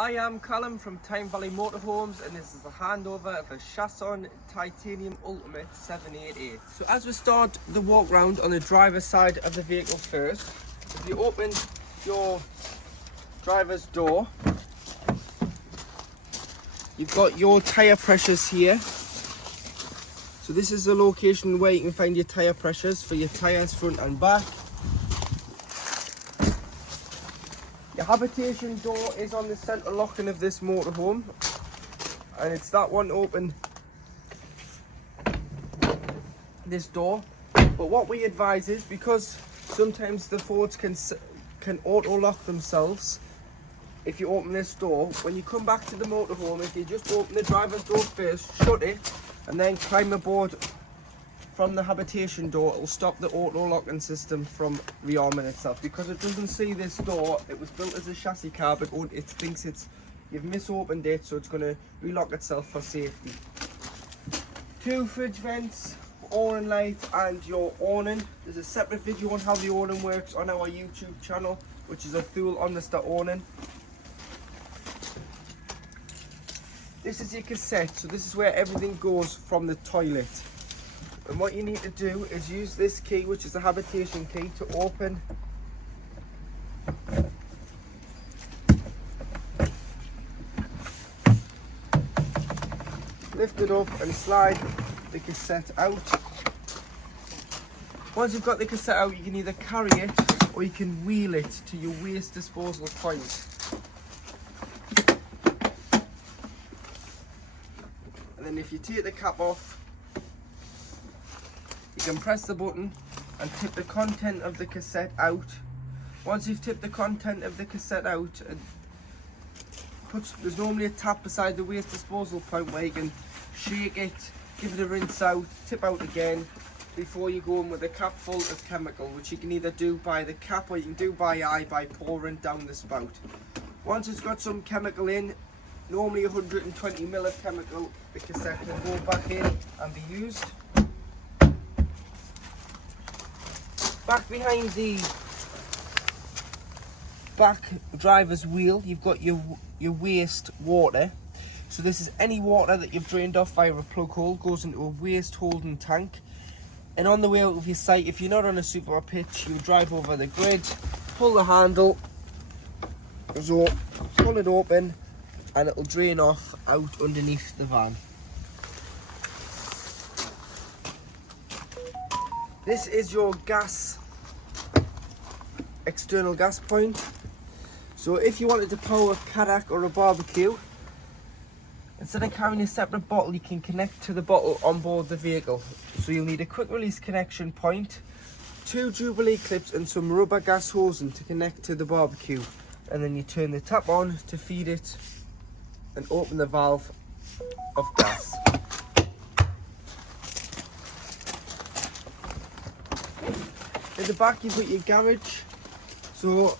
Hi, I'm Callum from Tyne Valley Motorhomes, and this is the handover of a Chausson Titanium Ultimate 788. So as we start the walk round on the driver's side of the vehicle first, if you open your driver's door, you've got your tyre pressures here. So this is the location where you can find your tyre pressures for your tyres front and back. Your habitation door is on the centre locking of this motorhome, and it's that one to open this door. But what we advise is, because sometimes the Fords can auto lock themselves, if you open this door, when you come back to the motorhome, if you just open the driver's door first, shut it, and then climb aboard from the habitation door, it'll stop the auto locking system from rearming itself. Because it doesn't see this door, it was built as a chassis car, but it thinks you've misopened it, so it's going to relock itself for safety. 2 fridge vents, awning light, and your awning. There's a separate video on how the awning works on our YouTube channel, which is a full on Mr. Awning. This is your cassette, so this is where everything goes from the toilet. And what you need to do is use this key, which is the habitation key, to open lift it up and slide the cassette out. Once you've got the cassette out, you can either carry it or you can wheel it to your waste disposal point. And then if you take the cap off, you can press the button and tip the content of the cassette out. Once you've tipped the content of the cassette out, there's normally a tap beside the waste disposal point where you can shake it, give it a rinse out, tip out again before you go in with a cap full of chemical, which you can either do by the cap or you can do by eye by pouring down the spout. Once it's got some chemical in, normally 120 ml of chemical, the cassette can go back in and be used. Back behind the back driver's wheel, you've got your waste water. So this is any water that you've drained off via a plug hole, goes into a waste holding tank. And on the way out of your site, if you're not on a super pitch, you drive over the grid, pull the handle, so pull it open, and it'll drain off out underneath the van. This is your external gas point. So if you wanted to power a kayak or a barbecue, instead of carrying a separate bottle, you can connect to the bottle on board the vehicle. So you'll need a quick release connection point, 2 Jubilee clips and some rubber gas hosing to connect to the barbecue. And then you turn the tap on to feed it and open the valve of gas. At the back you've got your garage. So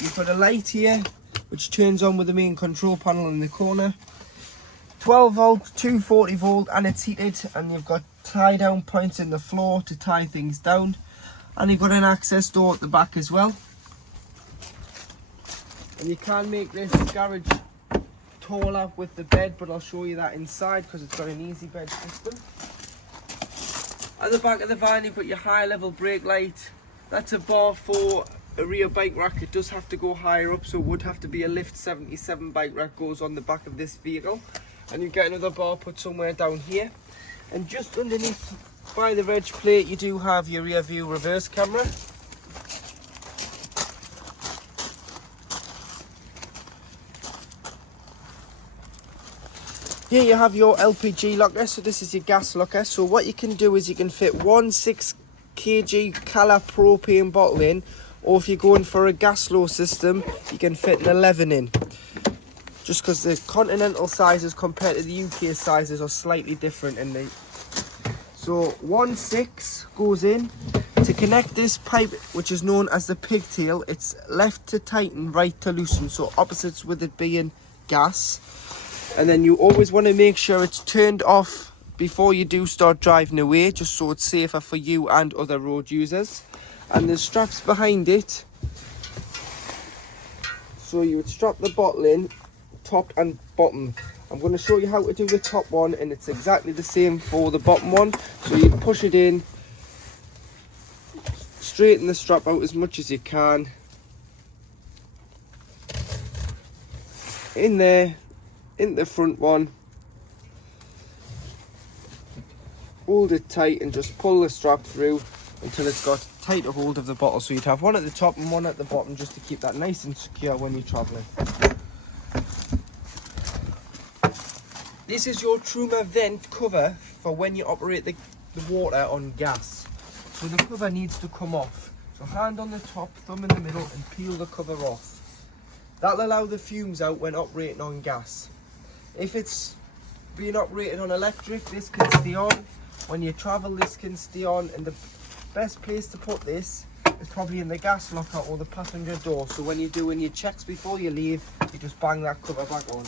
you've got a light here which turns on with the main control panel in the corner. 12 volt, 240 volt, and it's heated, and you've got tie down points in the floor to tie things down, and you've got an access door at the back as well. And you can make this garage taller with the bed, but I'll show you that inside because it's got an easy bed system. At the back of the van you've got your high level brake light. That's a bar for a rear bike rack. It does have to go higher up, so it would have to be a lift 77 bike rack goes on the back of this vehicle. And you get another bar put somewhere down here. And just underneath by the reg plate you do have your rear view reverse camera. Here you have your LPG locker, so this is your gas locker. So what you can do is you can fit one 6 kg Cala propane bottle in, or if you're going for a gas low system, you can fit an 11 in. Just because the continental sizes compared to the UK sizes are slightly different in the. So 1/6 goes in. To connect this pipe, which is known as the pigtail, it's left to tighten, right to loosen, so opposites with it being gas. And then you always want to make sure it's turned off before you do start driving away, just so it's safer for you and other road users. And there's straps behind it, so you would strap the bottle in top and bottom. I'm going to show you how to do the top one, and it's exactly the same for the bottom one. So you push it in, straighten the strap out as much as you can, in there, in the front one, hold it tight and just pull the strap through until it's got tighter hold of the bottle. So you'd have one at the top and one at the bottom, just to keep that nice and secure when you're travelling. This is your Truma vent cover for when you operate the water on gas. So the cover needs to come off. So hand on the top, thumb in the middle, and peel the cover off. That'll allow the fumes out when operating on gas. If it's being operated on electric, this can stay on. When you travel, this can stay on, and the best place to put this is probably in the gas locker or the passenger door. So when you're doing your checks before you leave, you just bang that cover back on.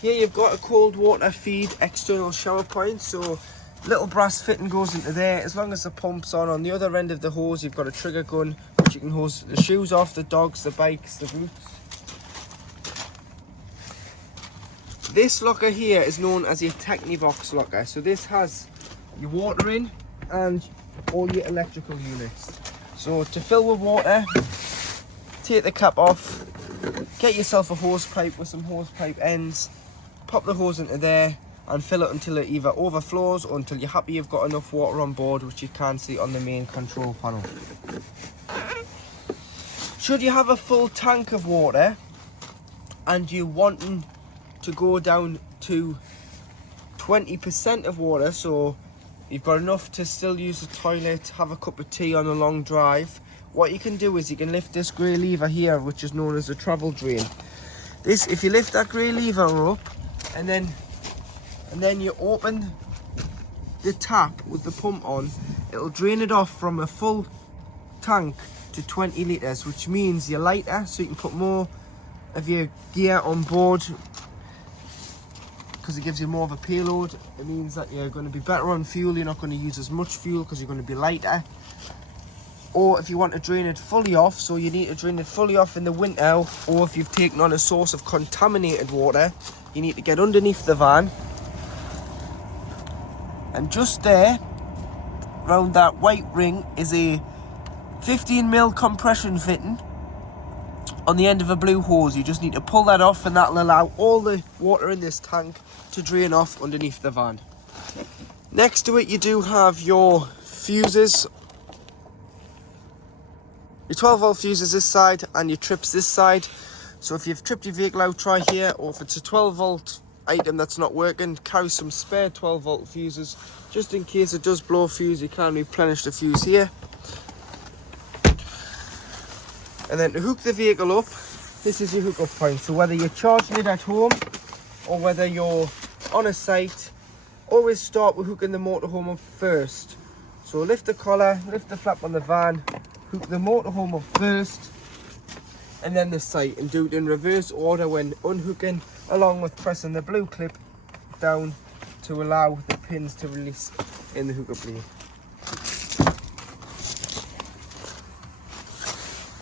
Here you've got a cold water feed external shower point, so little brass fitting goes into there. As long as the pump's on the other end of the hose, you've got a trigger gun which you can hose the shoes off, the dogs, the bikes, the boots. This locker here is known as your Technibox locker. So this has your water in and all your electrical units. So to fill with water, take the cap off, get yourself a hose pipe with some hose pipe ends, pop the hose into there and fill it until it either overflows or until you're happy you've got enough water on board, which you can see on the main control panel. Should you have a full tank of water and you're wanting to go down to 20% of water, so you've got enough to still use the toilet, have a cup of tea on a long drive, what you can do is you can lift this grey lever here, which is known as a travel drain. This, if you lift that grey lever up and then you open the tap with the pump on, it'll drain it off from a full tank to 20 litres, which means you're lighter, so you can put more of your gear on board because it gives you more of a payload. It means that you're going to be better on fuel, you're not going to use as much fuel because you're going to be lighter. Or if you want to drain it fully off, so you need to drain it fully off in the winter, or if you've taken on a source of contaminated water, you need to get underneath the van, and just there round that white ring is a 15mm compression fitting on the end of a blue hose. You just need to pull that off and that'll allow all the water in this tank to drain off underneath the van. Next to it you do have your fuses, your 12-volt fuses this side and your trips this side. So if you've tripped your vehicle out, try here, or if it's a 12-volt item that's not working, carry some spare 12-volt fuses just in case it does blow a fuse. You can replenish the fuse here. And then to hook the vehicle up, this is your hookup point. So whether you're charging it at home or whether you're on a site, always start with hooking the motorhome up first. So lift the collar, lift the flap on the van, hook the motorhome up first, and then the sight, and do it in reverse order when unhooking, along with pressing the blue clip down to allow the pins to release in the hookup lead.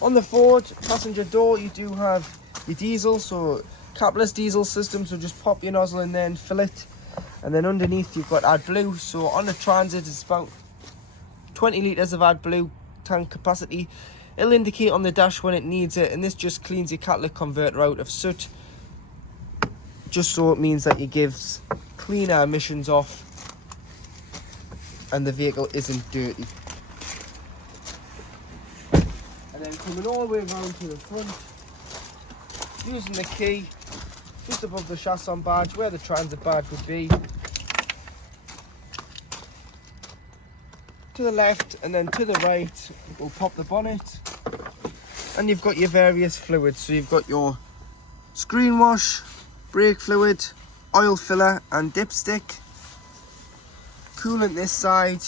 On the forward passenger door you do have your diesel, so capless diesel system, so just pop your nozzle in there and fill it. And then underneath you've got AdBlue, so on the Transit it's about 20 litres of AdBlue tank capacity. It'll indicate on the dash when it needs it, and this just cleans your catalytic converter out of soot, just so it means that it gives cleaner emissions off and the vehicle isn't dirty. And then coming all the way around to the front, using the key just above the Chausson badge where the Transit badge would be, to the left and then to the right we'll pop the bonnet, and you've got your various fluids. So you've got your screen wash, brake fluid, oil filler and dipstick, coolant this side.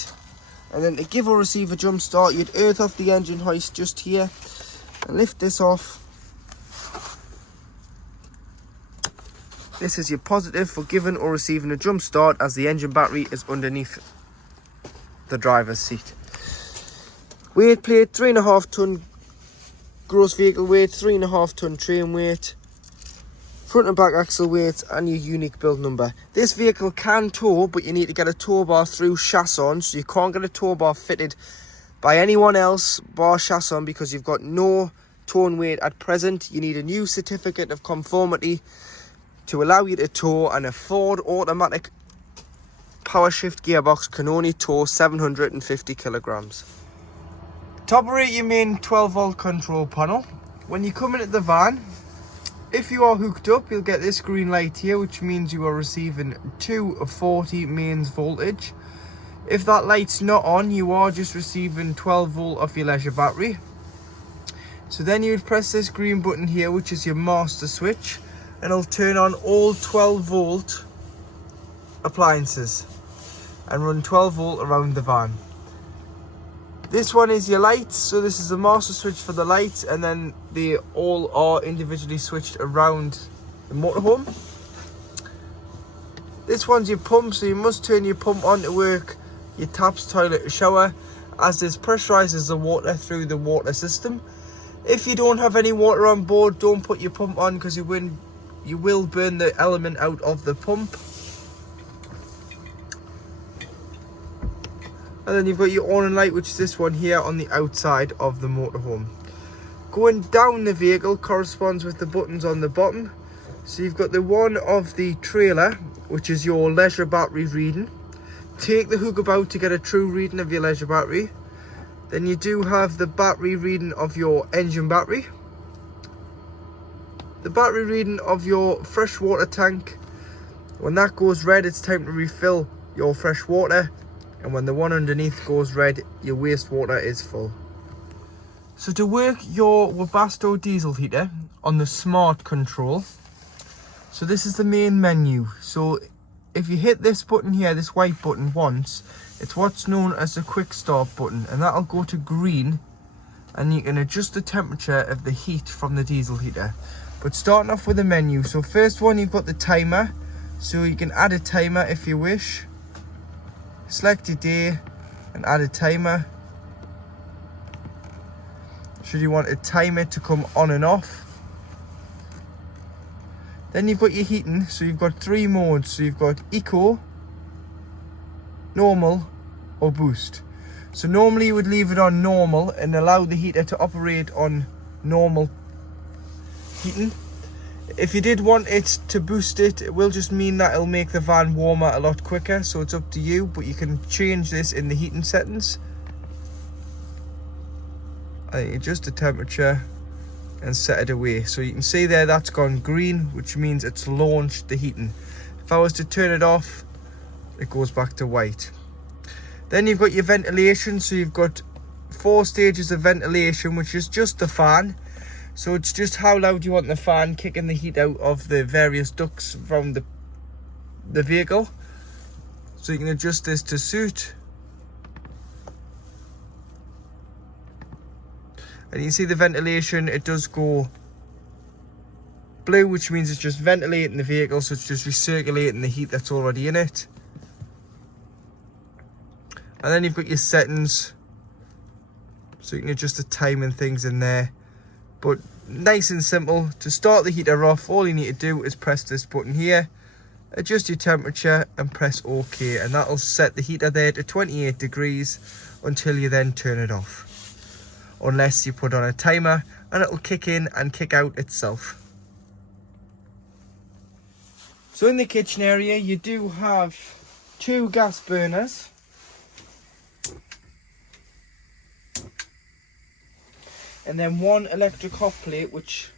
And then to give or receive a jump start, you'd earth off the engine hoist just here and lift this off. This is your positive for giving or receiving a jump start, as the engine battery is underneath the driver's seat. Weight plate, 3.5 ton gross vehicle weight, 3.5 ton train weight, front and back axle weight, and your unique build number. This vehicle can tow, but you need to get a tow bar through Chausson, so you can't get a tow bar fitted by anyone else bar Chausson because you've got no towing weight at present. You need a new certificate of conformity to allow you to tow, and a Ford automatic power shift gearbox can only tow 750 kilograms. Top rate your main 12 volt control panel. When you come into the van, if you are hooked up, you'll get this green light here, which means you are receiving 240 mains voltage. If that light's not on, you are just receiving 12 volt off your leisure battery. So then you would press this green button here, which is your master switch, and it'll turn on all 12 volt appliances and run 12 volt around the van. This one is your lights, so this is the master switch for the lights, and then they all are individually switched around the motorhome. This one's your pump, so you must turn your pump on to work your taps, toilet, shower, as this pressurizes the water through the water system. If you don't have any water on board, don't put your pump on because you will burn the element out of the pump. And then you've got your awning light, which is this one here on the outside of the motorhome. Going down the vehicle corresponds with the buttons on the bottom. So you've got the one of the trailer, which is your leisure battery reading. Take the hook about to get a true reading of your leisure battery. Then you do have the battery reading of your engine battery. The battery reading of your freshwater tank. When that goes red, it's time to refill your fresh water. And when the one underneath goes red, your wastewater is full. So to work your Webasto diesel heater on the smart control, so this is the main menu. So if you hit this button here, this white button once, it's what's known as the quick start button, and that'll go to green, and you can adjust the temperature of the heat from the diesel heater. But starting off with the menu, so first one, you've got the timer, so you can add a timer if you wish. Select your day and add a timer. Should you want a timer to come on and off. Then you've got your heating, so you've got 3 modes. So you've got eco, normal, or boost. So normally you would leave it on normal and allow the heater to operate on normal heating. If you did want it to boost it, it will just mean that it'll make the van warmer a lot quicker, so it's up to you, but you can change this in the heating settings. And adjust the temperature and set it away. So you can see there that's gone green, which means it's launched the heating. If I was to turn it off, it goes back to white. Then you've got your ventilation, so you've got 4 stages of ventilation, which is just the fan. So it's just how loud you want the fan kicking the heat out of the various ducts from the vehicle. So you can adjust this to suit. And you can see the ventilation, it does go blue, which means it's just ventilating the vehicle, so it's just recirculating the heat that's already in it. And then you've got your settings, so you can adjust the time and things in there. But nice and simple. To start the heater off, all you need to do is press this button here, adjust your temperature and press OK, and that'll set the heater there to 28 degrees until you then turn it off. Unless you put on a timer, and it'll kick in and kick out itself. So in the kitchen area you do have 2 gas burners. And then 1 electric hot plate which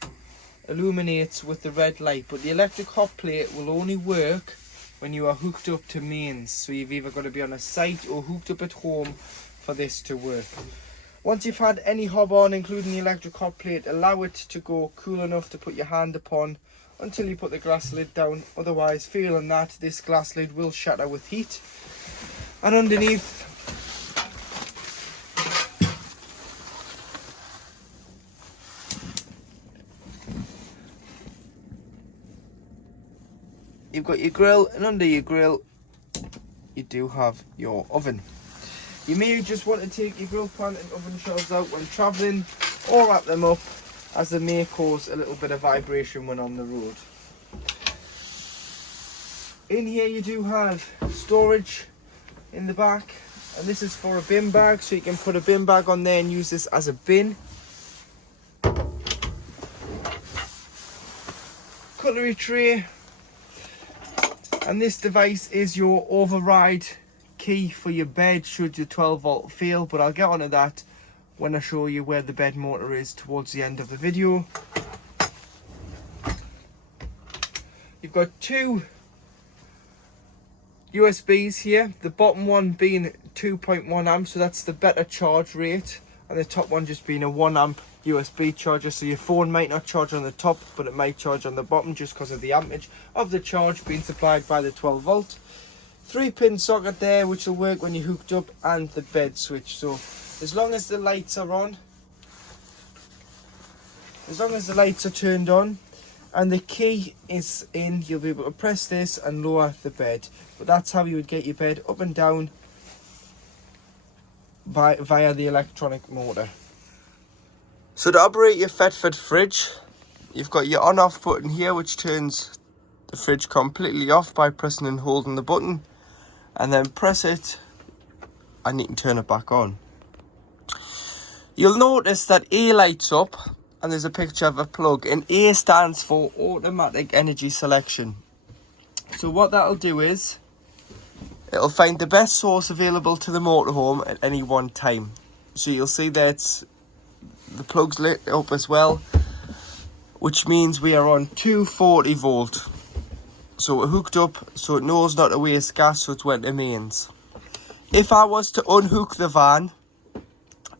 illuminates with the red light. But the electric hot plate will only work when you are hooked up to mains. So you've either got to be on a site or hooked up at home for this to work. Once you've had any hob on, including the electric hot plate, allow it to go cool enough to put your hand upon until you put the glass lid down. Otherwise, failing that, this glass lid will shatter with heat. And underneath, you've got your grill, and under your grill you do have your oven. You may just want to take your grill pan and oven shelves out when travelling, or wrap them up, as they may cause a little bit of vibration when on the road. In here you do have storage in the back, and this is for a bin bag, so you can put a bin bag on there and use this as a bin. Cutlery tray, and this device is your override key for your bed should your 12 volt fail, but I'll get onto that when I show you where the bed motor is towards the end of the video. You've got two USBs here, the bottom one being 2.1 amps, so that's the better charge rate, and the top one just being a 1 amp USB charger, so your phone might not charge on the top, but it might charge on the bottom just because of the ampage of the charge being supplied by the 12 volt. 3-pin socket there, which will work when you're hooked up, and the bed switch. So as long as the lights are on, as long as the lights are turned on and the key is in, you'll be able to press this and lower the bed. But that's how you would get your bed up and down via the electronic motor. So to operate your Thetford fridge, you've got your on off button here, which turns the fridge completely off by pressing and holding the button, and then press it and you can turn it back on. You'll notice that A lights up and there's a picture of a plug, and A stands for automatic energy selection. So what that'll do is it'll find the best source available to the motorhome at any one time. So you'll see that the plug's lit up as well, which means we are on 240 volt. So we're hooked up, so it knows not to waste gas, so it's went to mains. If I was to unhook the van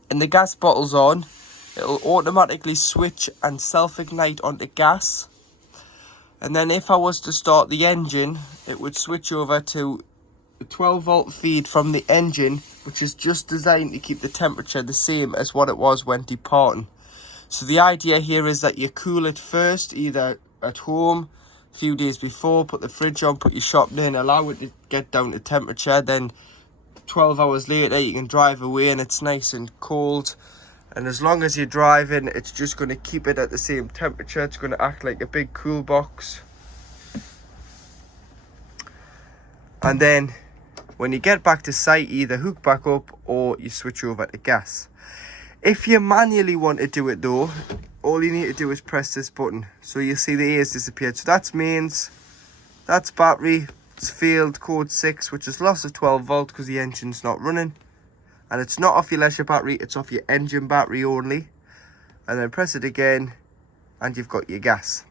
and the gas bottle's on, it'll automatically switch and self-ignite onto gas. And then if I was to start the engine, it would switch over to a 12 volt feed from the engine, which is just designed to keep the temperature the same as what it was when departing. So the idea here is that you cool it first, either at home, a few days before, put the fridge on, put your shop in, allow it to get down to temperature, then 12 hours later you can drive away and it's nice and cold. And as long as you're driving, it's just going to keep it at the same temperature. It's going to act like a big cool box. And then when you get back to site, either hook back up or you switch over to gas. If you manually want to do it though, all you need to do is press this button. So you see the A has disappeared. So that's mains, that's battery, it's failed, code 6, which is loss of 12 volt because the engine's not running. And it's not off your leisure battery, it's off your engine battery only. And then press it again and you've got your gas.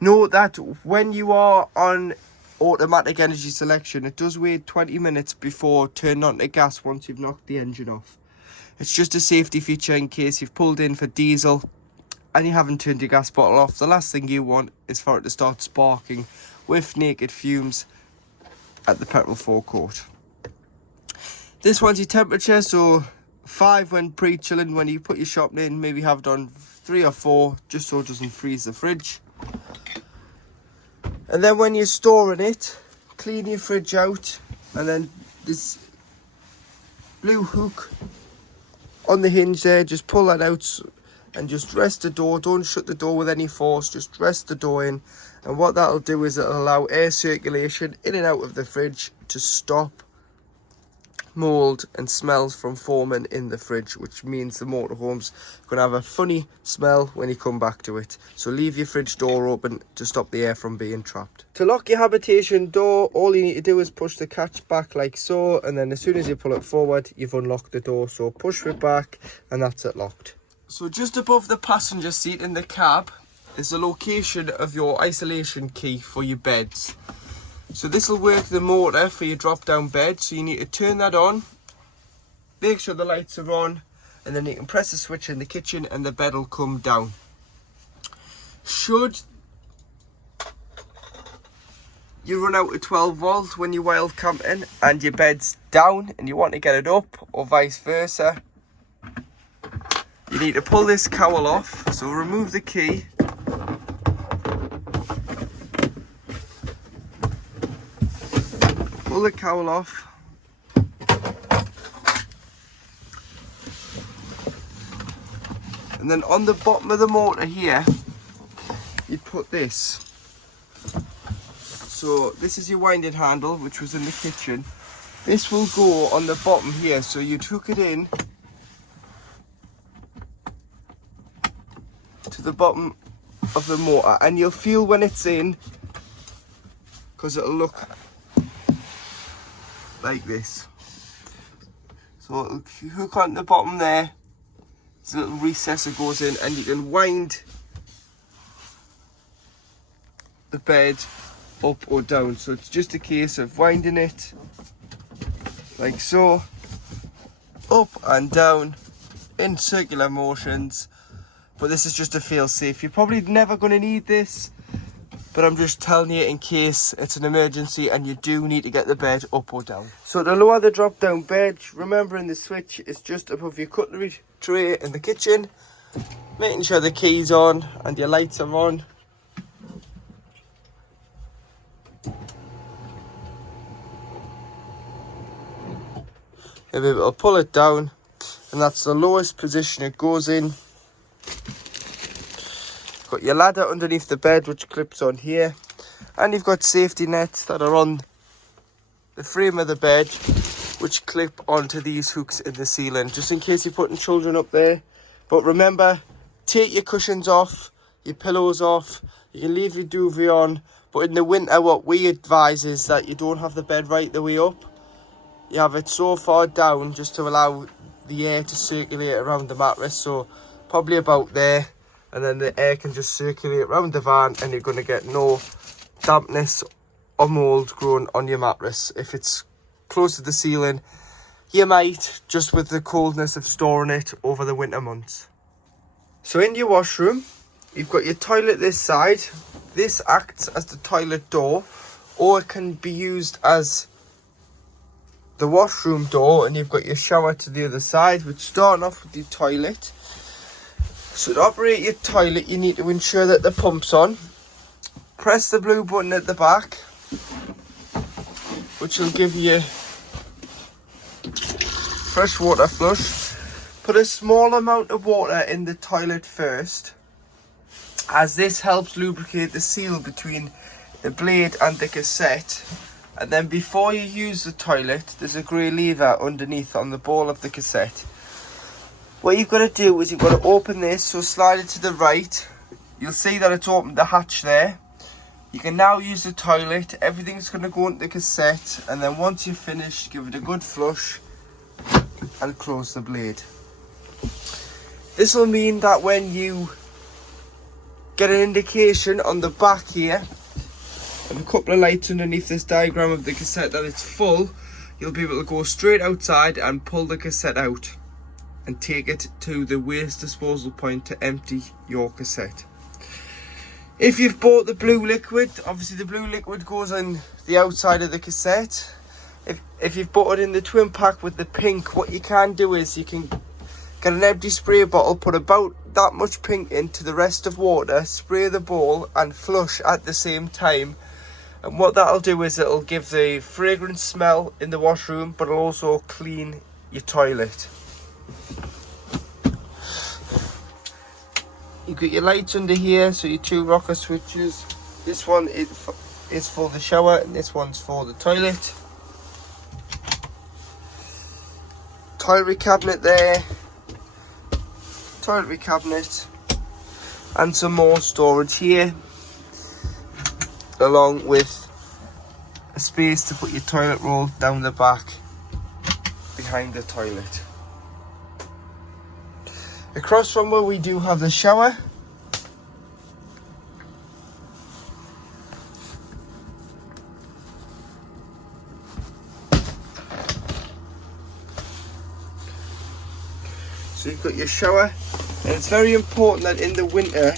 Note that when you are on automatic energy selection, it does wait 20 minutes before turning on to gas once you've knocked the engine off. It's just a safety feature in case you've pulled in for diesel and you haven't turned your gas bottle off. The last thing you want is for it to start sparking with naked fumes at the petrol forecourt. This one's your temperature, so 5 when pre-chilling. When you put your shop in, maybe have it on 3 or 4, just so it doesn't freeze the fridge. And then when you're storing it, clean your fridge out, and then this blue hook on the hinge there, just pull that out and just rest the door. Don't shut the door with any force, just rest the door in. And what that'll do is it'll allow air circulation in and out of the fridge to stop mold and smells from forming in the fridge, which means the motorhome's going to have a funny smell when you come back to it. So leave your fridge door open to stop the air from being trapped. To lock your habitation door, all you need to do is push the catch back like so, and then as soon as you pull it forward, you've unlocked the door. So push it back and that's it locked. So just above the passenger seat in the cab is the location of your isolation key for your beds. So this will work the motor for your drop down bed, so you need to turn that on, make sure the lights are on, and then you can press the switch in the kitchen and the bed will come down. Should you run out of 12 volt when you're wild camping and your bed's down and you want to get it up, or vice versa, you need to pull this cowl off. So remove the key, pull the cowl off, and And then on the bottom of the motor here, you put this. So this is your winding handle, which was in the kitchen. This will go on the bottom here, so you'd hook it in to the bottom of the motor, and you'll feel when it's in, because it'll look like this. So if you hook on the bottom there, there's a little recess that goes in, and you can wind the bed up or down. So it's just a case of winding it like so, up and down in circular motions. But this is just a fail safe. You're probably never going to need this, but I'm just telling you in case it's an emergency and you do need to get the bed up or down. So to lower the drop down bed, remembering the switch is just above your cutlery tray in the kitchen, making sure the key's on and your lights are on. Maybe it'll pull it down, and that's the lowest position it goes in. Got your ladder underneath the bed which clips on here, and you've got safety nets that are on the frame of the bed which clip onto these hooks in the ceiling, just in case you're putting children up there. But remember, take your cushions off, your pillows off, you can leave your duvet on, but in the winter what we advise is that you don't have the bed right the way up. You have it so far down just to allow the air to circulate around the mattress, so probably about there, and then the air can just circulate around the van and you're going to get no dampness or mould growing on your mattress. If it's close to the ceiling, you might, just with the coldness of storing it over the winter months. So in your washroom, you've got your toilet this side. This acts as the toilet door, or it can be used as the washroom door, and you've got your shower to the other side, which starting off with your toilet. So to operate your toilet, you need to ensure that the pump's on. Press the blue button at the back, which will give you fresh water flush. Put a small amount of water in the toilet first, as this helps lubricate the seal between the blade and the cassette. And then before you use the toilet, there's a grey lever underneath on the ball of the cassette. What you've got to do is you've got to open this, so slide it to the right. You'll see that it's opened the hatch there. You can now use the toilet. Everything's going to go into the cassette, and then once you're finished, give it a good flush and close the blade. This will mean that when you get an indication on the back here, and a couple of lights underneath this diagram of the cassette that it's full, you'll be able to go straight outside and pull the cassette out and take it to the waste disposal point to empty your cassette. If you've bought the blue liquid, obviously the blue liquid goes on the outside of the cassette. If you've bought it in the twin pack with the pink, what you can do is you can get an empty spray bottle, put about that much pink into the rest of water, spray the bowl and flush at the same time. And what that'll do is it'll give the fragrant smell in the washroom, but it'll also clean your toilet. You've got your lights under here, so your two rocker switches. This one is for the shower and this one's for the toilet. Toiletry cabinet there. Toiletry cabinet. And some more storage here, along with a space to put your toilet roll down the back behind the toilet. Across from where we do have the shower, so you've got your shower, and it's very important that in the winter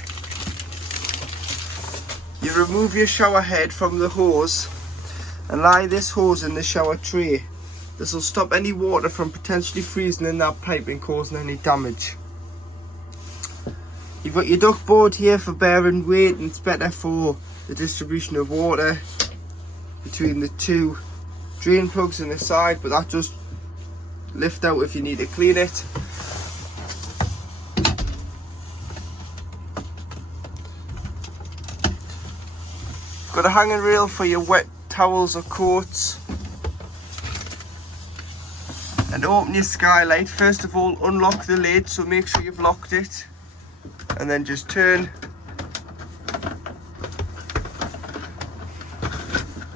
you remove your shower head from the hose and lie this hose in the shower tray. This will stop any water from potentially freezing in that pipe and causing any damage. You've got your duct board here for bearing weight, and it's better for the distribution of water between the two drain plugs in the side, but that just lift out if you need to clean it. got a hanging rail for your wet towels or coats. And open your skylight. First of all, unlock the lid, so make sure you've locked it. And then just turn.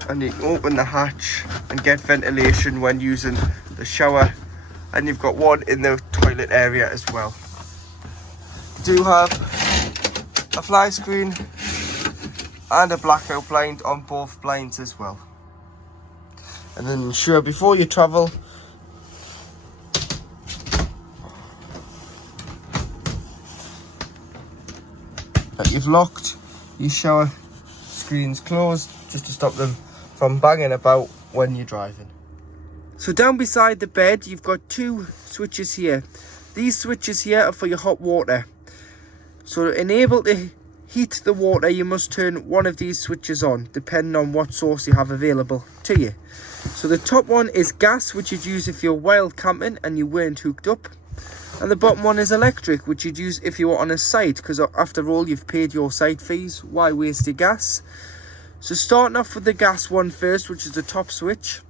And you can open the hatch and get ventilation when using the shower. And you've got one in the toilet area as well. You do have a fly screen and a blackout blind on both blinds as well. And then ensure before you travel that you've locked your shower screens closed, just to stop them from banging about when you're driving. So down beside the bed you've got two switches here. These switches here are for your hot water. So to enable to heat the water, you must turn one of these switches on, depending on what source you have available to you. So the top one is gas, which you'd use if you're wild camping and you weren't hooked up. And the bottom one is electric, which you'd use if you were on a site, because after all, you've paid your site fees. Why waste your gas? So starting off with the gas one first, which is the top switch,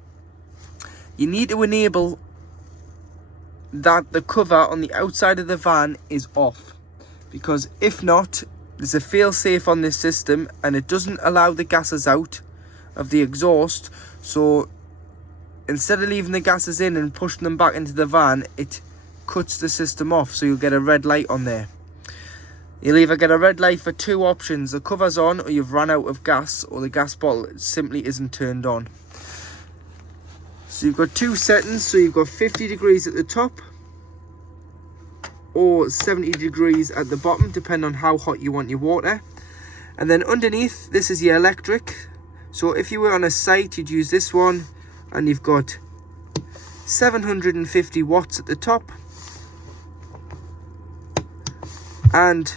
you need to enable that the cover on the outside of the van is off. Because if not, there's a fail-safe on this system and it doesn't allow the gases out of the exhaust. So instead of leaving the gases in and pushing them back into the van, it cuts the system off, so you'll get a red light on there. You'll either get a red light for two options: the cover's on, or you've run out of gas, or the gas bottle simply isn't turned on. So you've got two settings. So you've got 50 degrees at the top or 70 degrees at the bottom, depending on how hot you want your water. And then underneath, this is your electric. So if you were on a site, you'd use this one, and you've got 750 watts at the top and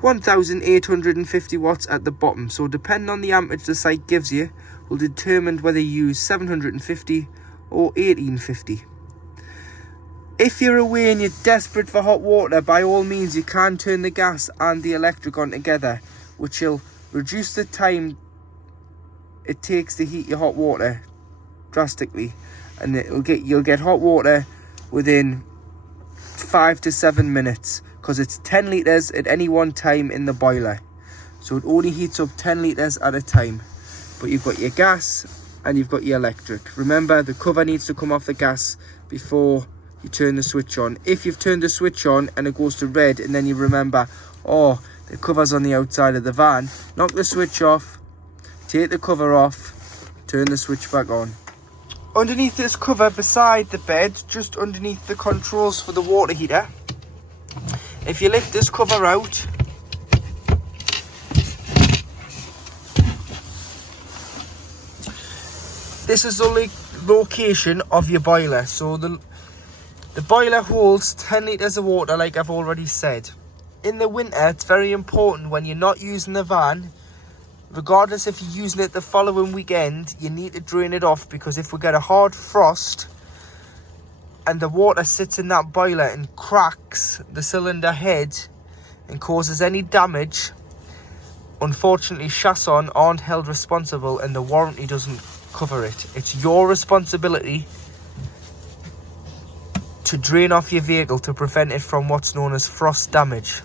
1850 watts at the bottom. So depending on the amperage the site gives you will determine whether you use 750 or 1850. If you're away and you're desperate for hot water, by all means you can turn the gas and the electric on together, which will reduce the time it takes to heat your hot water drastically, and you'll get hot water within 5 to 7 minutes, because it's 10 litres at any one time in the boiler. So it only heats up 10 litres at a time. But you've got your gas and you've got your electric. Remember, the cover needs to come off the gas before you turn the switch on. If you've turned the switch on and it goes to red, and then you remember, oh, the cover's on the outside of the van, knock the switch off, take the cover off, turn the switch back on. Underneath this cover beside the bed, just underneath the controls for the water heater, if you lift this cover out, this is the location of your boiler. So the boiler holds 10 litres of water, like I've already said. In the winter, it's very important when you're not using the van, regardless if you're using it the following weekend, you need to drain it off, because if we get a hard frost and the water sits in that boiler and cracks the cylinder head and causes any damage, unfortunately Chausson aren't held responsible and the warranty doesn't cover it. It's your responsibility to drain off your vehicle to prevent it from what's known as frost damage.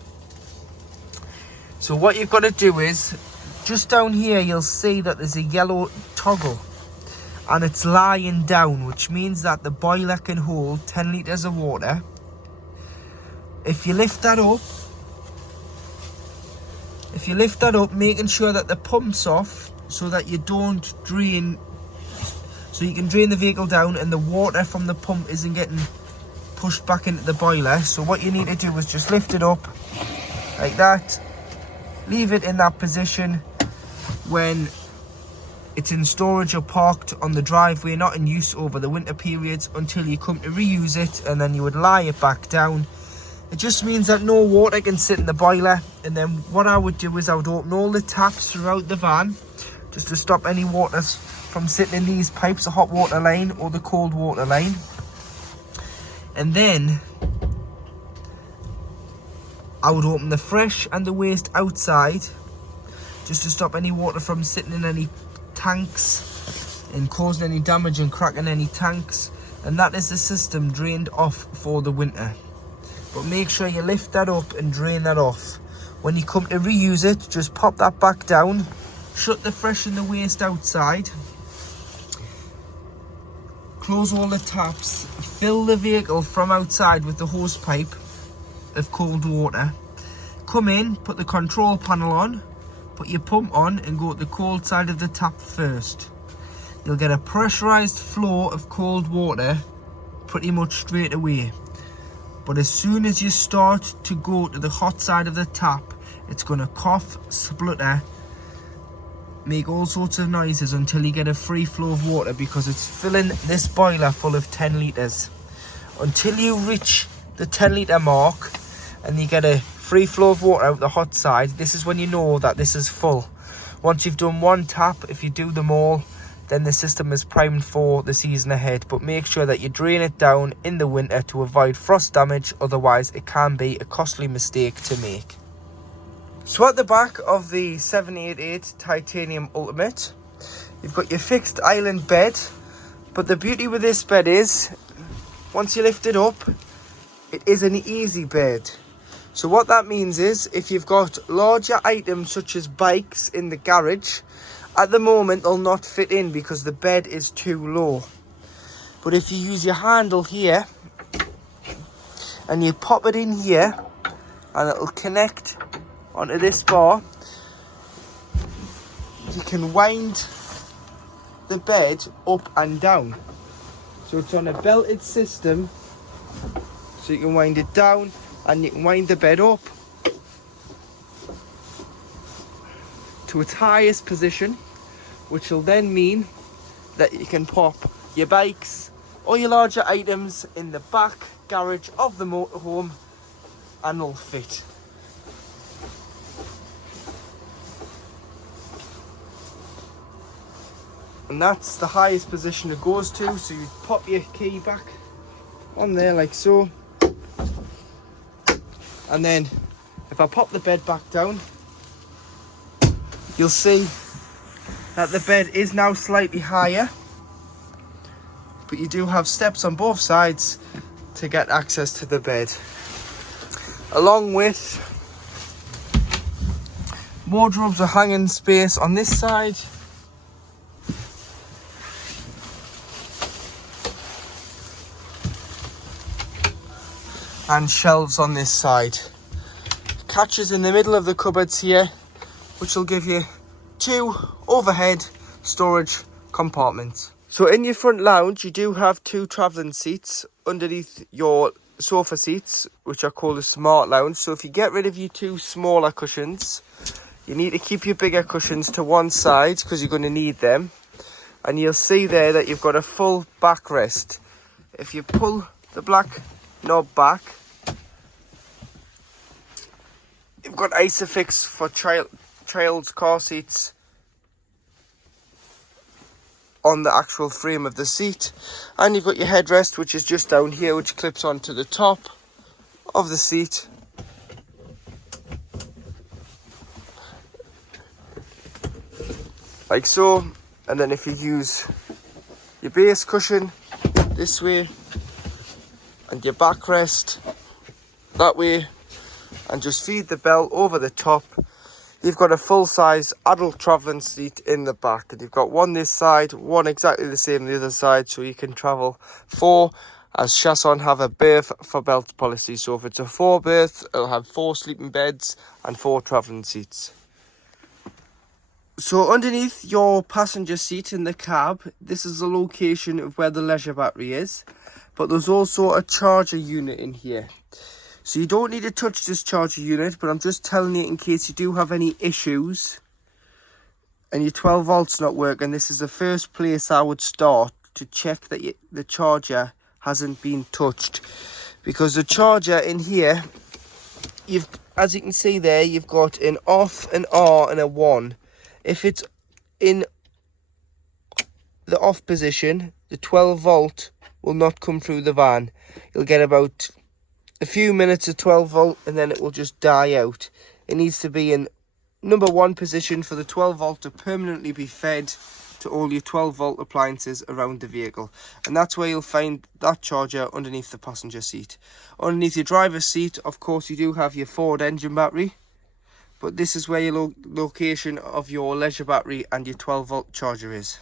So what you've got to do is, just down here you'll see that there's a yellow toggle and it's lying down, which means that the boiler can hold 10 litres of water. If you lift that up, making sure that the pump's off so that you don't drain, so you can drain the vehicle down and the water from the pump isn't getting pushed back into the boiler. So what you need to do is just lift it up like that, leave it in that position when it's in storage or parked on the driveway, not in use over the winter periods, until you come to reuse it, and then you would lie it back down. It just means that no water can sit in the boiler. And then what I would do is I would open all the taps throughout the van, just to stop any water from sitting in these pipes, the hot water line or the cold water line. And then I would open the fresh and the waste outside, just to stop any water from sitting in any tanks and causing any damage and cracking any tanks. And that is the system drained off for the winter. But make sure you lift that up and drain that off. When you come to reuse it, just pop that back down, shut the fresh and the waste outside, close all the taps, fill the vehicle from outside with the hose pipe of cold water, come in, put the control panel on, put your pump on and go to the cold side of the tap first. You'll get a pressurized flow of cold water pretty much straight away. But as soon as you start to go to the hot side of the tap, it's going to cough, splutter, make all sorts of noises until you get a free flow of water, because it's filling this boiler full of 10 litres. Until you reach the 10 litre mark and you get a free flow of water out the hot side, this is when you know that this is full. Once you've done one tap, if you do them all, then the system is primed for the season ahead. But make sure that you drain it down in the winter to avoid frost damage, otherwise it can be a costly mistake to make. So at the back of the 788 Titanium Ultimate, you've got your fixed island bed. But the beauty with this bed is, once you lift it up, it is an easy bed. So what that means is, if you've got larger items such as bikes in the garage, at the moment they'll not fit in because the bed is too low. But if you use your handle here and you pop it in here and it'll connect onto this bar, you can wind the bed up and down. So it's on a belted system, so you can wind it down and you can wind the bed up to its highest position, which will then mean that you can pop your bikes or your larger items in the back garage of the motorhome and they'll fit. And that's the highest position it goes to, so you pop your key back on there like so. And then if I pop the bed back down, you'll see that the bed is now slightly higher, but you do have steps on both sides to get access to the bed, along with wardrobes or hanging space on this side, and shelves on this side. Catches in the middle of the cupboards here, which will give you 2 overhead storage compartments. So in your front lounge, you do have 2 travelling seats underneath your sofa seats, which are called a smart lounge. So if you get rid of your 2 smaller cushions, you need to keep your bigger cushions to one side because you're going to need them. And you'll see there that you've got a full backrest. If you pull the black knob back, you've got Isofix for child's car seats on the actual frame of the seat, and you've got your headrest, which is just down here, which clips onto the top of the seat. Like so. And then if you use your base cushion this way and your backrest that way and just feed the belt over the top, you've got a full-size adult travelling seat in the back. And you've got one this side, one exactly the same the other side, so you can travel 4, as Chausson have a berth for belt policy. So if it's a 4 berth, it'll have 4 sleeping beds and 4 travelling seats. So underneath your passenger seat in the cab, this is the location of where the leisure battery is. But there's also a charger unit in here. So you don't need to touch this charger unit, but I'm just telling you in case you do have any issues and your 12 volts not working, this is the first place I would start to check that the charger hasn't been touched. Because the charger in here, as you can see there, you've got an off, an R and a 1. If it's in the off position, the 12 volt will not come through the van. You'll get about a few minutes of 12 volt and then it will just die out. It needs to be in number 1 position for the 12 volt to permanently be fed to all your 12 volt appliances around the vehicle, and that's where you'll find that charger underneath the passenger seat. Underneath your driver's seat, of course, you do have your Ford engine battery, but this is where your location of your leisure battery and your 12 volt charger is.